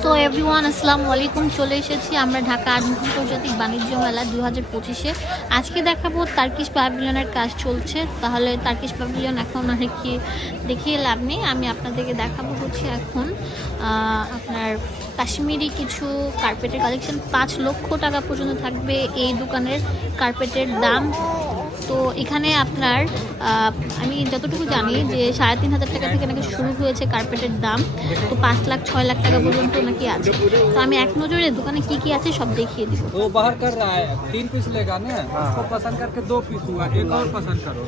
So everyone আসসালামু আলাইকুম, চলে এসেছি আমরা ঢাকা আন্তর্জাতিক বাণিজ্য মেলা দু হাজার পঁচিশে। আজকে দেখাবো তার্কিশ প্যাভিলিয়নের কাজ চলছে। তাহলে তার্কিশ প্যাভিলিয়ন এখন আর কি দেখিয়ে লাভ নেই। আমি আপনাদেরকে দেখাবো হচ্ছে এখন আপনার কাশ্মীরি কিছু কার্পেটের কালেকশন পাঁচ লক্ষ টাকা পর্যন্ত থাকবে এই দোকানের কার্পেটের দাম। তো এখানে আপনার আহ, আমি যতটুকু জানি যে সাড়ে তিন হাজার টাকা থেকে নাকি শুরু হয়েছে কার্পেটের দাম তো পাঁচ লাখ ছয় লাখ টাকা পর্যন্ত নাকি আছে তো আমি এক নজরে দোকানে কি কি আছে সব দেখিয়ে দিব वो बाहर कर रहा है तीन पीस लेगा ना उसको पसंद करके दो पीस हुआ एक और पसंद करो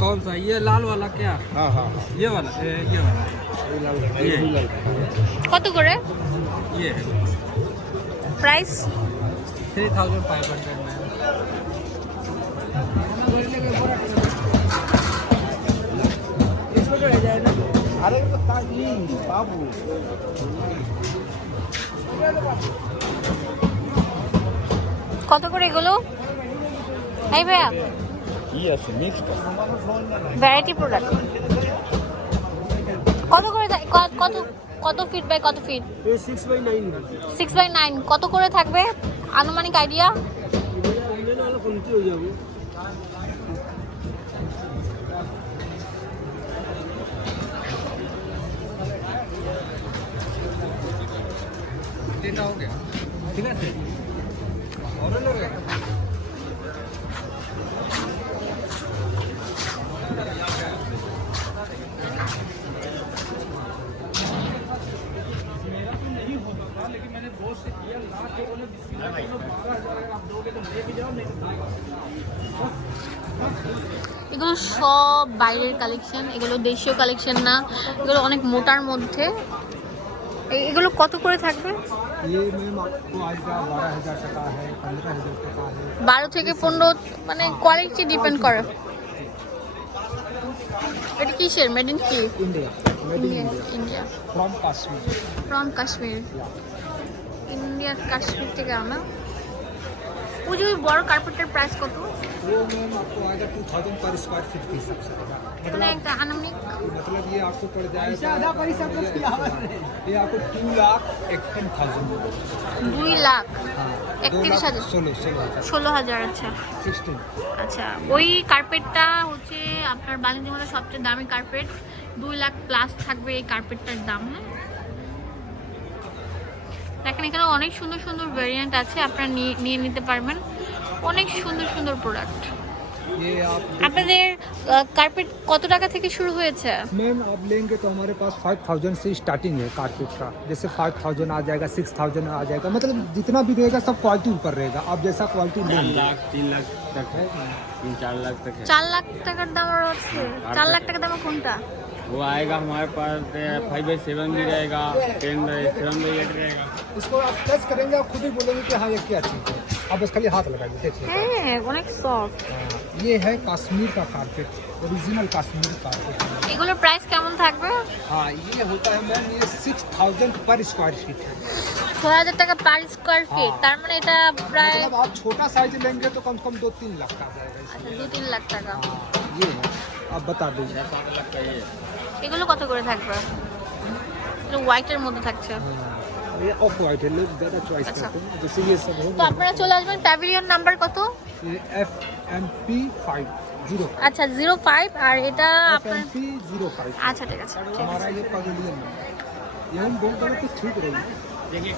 कौन सा ये लाल वाला क्या हाँ हाँ हाँ ये वाला ए, ये वाला ये কত করে ये है price three thousand five hundred में কত করে এগুলো? এই ভাইয়া কি আছে? মিক্সড ভ্যারাইটি প্রোডাক্ট কত করে কত কত ফিট বাই কত feet six by nine six by nine কত করে থাকবে? আনুমানিক আইডিয়া ঠিক আছে এগুলো সব বাইরের কালেকশন এগুলো দেশীয় কালেকশন না এগুলো অনেক মোটার মধ্যে। এগুলো কত করে থাকবে? বারো থেকে পনেরো মানে কোয়ালিটি ডিপেন্ড করে এটা কিসের? মেড ইন কি? ইন্ডিয়া ফ্রম কাশ্মীর ইন্ডিয়ার কাশ্মীর থেকে আনা ওই যে বড় কার্পেটের প্রাইস কত? वो मैम आपको आएगा two thousand per square feet के हिसाब से মানে একটা আনুমানিক मतलब ये आपको पड़ जाएगा ये आपको टू लाख इक्कीन थाउजेंड দুই লাখ हाँ একত্রিশ হাজার सोलह सोलह हजार ষোলো হাজার আচ্ছা सिक्सटीन আচ্ছা ওই কার্পেটটা হচ্ছে আপনার বাণিজ্য মেলার সবচেয়ে দামি কার্পেট দুই লাখ প্লাস থাকবে এই কার্পেটটার দাম হ্যাঁ দেখেন এখানে অনেক সুন্দর সুন্দর ভেরিয়েন্ট আছে আপনারা নিয়ে নিয়ে নিতে পারবেন অনেক সুন্দর সুন্দর প্রোডাক্ট ये आप আপনাদের কার্পেট কত টাকা থেকে শুরু হয়েছে मैम आप लेंगे तो हमारे पास फाइव थाउजेंड से स्टार्टिंग है कारपेट का जैसे फाइव थाउजेंड आ जाएगा सिक्स थाउजेंड आ जाएगा मतलब जितना भी रहेगा सब क्वालिटी ऊपर रहेगा आप जैसा क्वालिटी चार लेंगे लाख तीन लाख तक है तीन चार लाख तक है চার লাখ টাকার দাম আর আছে চার লাখ টাকা দাম কোনটা वो आएगा हमारे पास फाइव बाई सेवन भी रहेगा ten by seven by eight रहेगा इसको आप टच करेंगे आप खुद ही बोलेंगे कि हाँ ये क्या चीज़ है आप बस खाली हाथ लगाइए देखिए হ্যাঁ অনেক সফট हाँ, ये है कश्मीर का कारपेट ओरिजिनल कश्मीरी कारपेट এগুলোর প্রাইস কেমন থাকবে हाँ ये होता है मैम ये six thousand per square feet है ছয় হাজার টাকা পার স্কোয়ার ফিট হ্যাঁ। তার মানে এটা প্রায় मतलब आप छोटा साइज लेंगे तो कम से कम दो तीन लाख का आ जाएगा इसमें। আচ্ছা দু তিন লাখ টাকা हाँ, ये है आप बता दीजिए छः सात लाख का ये है। এগুলো কত করে থাকবে এটা হোয়াইটের মধ্যে থাকছে हाँ, ये ऑफ वाइट है लोग ज़्यादा चॉइस अच्छा। करते हैं जैसे ये सब তো हो আপনারা চলে আসবেন প্যাভিলিয়ন নাম্বার কত ये F M P five zero আচ্ছা জিরো ফাইভ আর এটা एफ আপনার एम पी जीरो फाइव আচ্ছা ঠিক আছে ঠিক আছে हमारा ये पवेलियन है ये हम बोल रहे तो ठीक रहेगी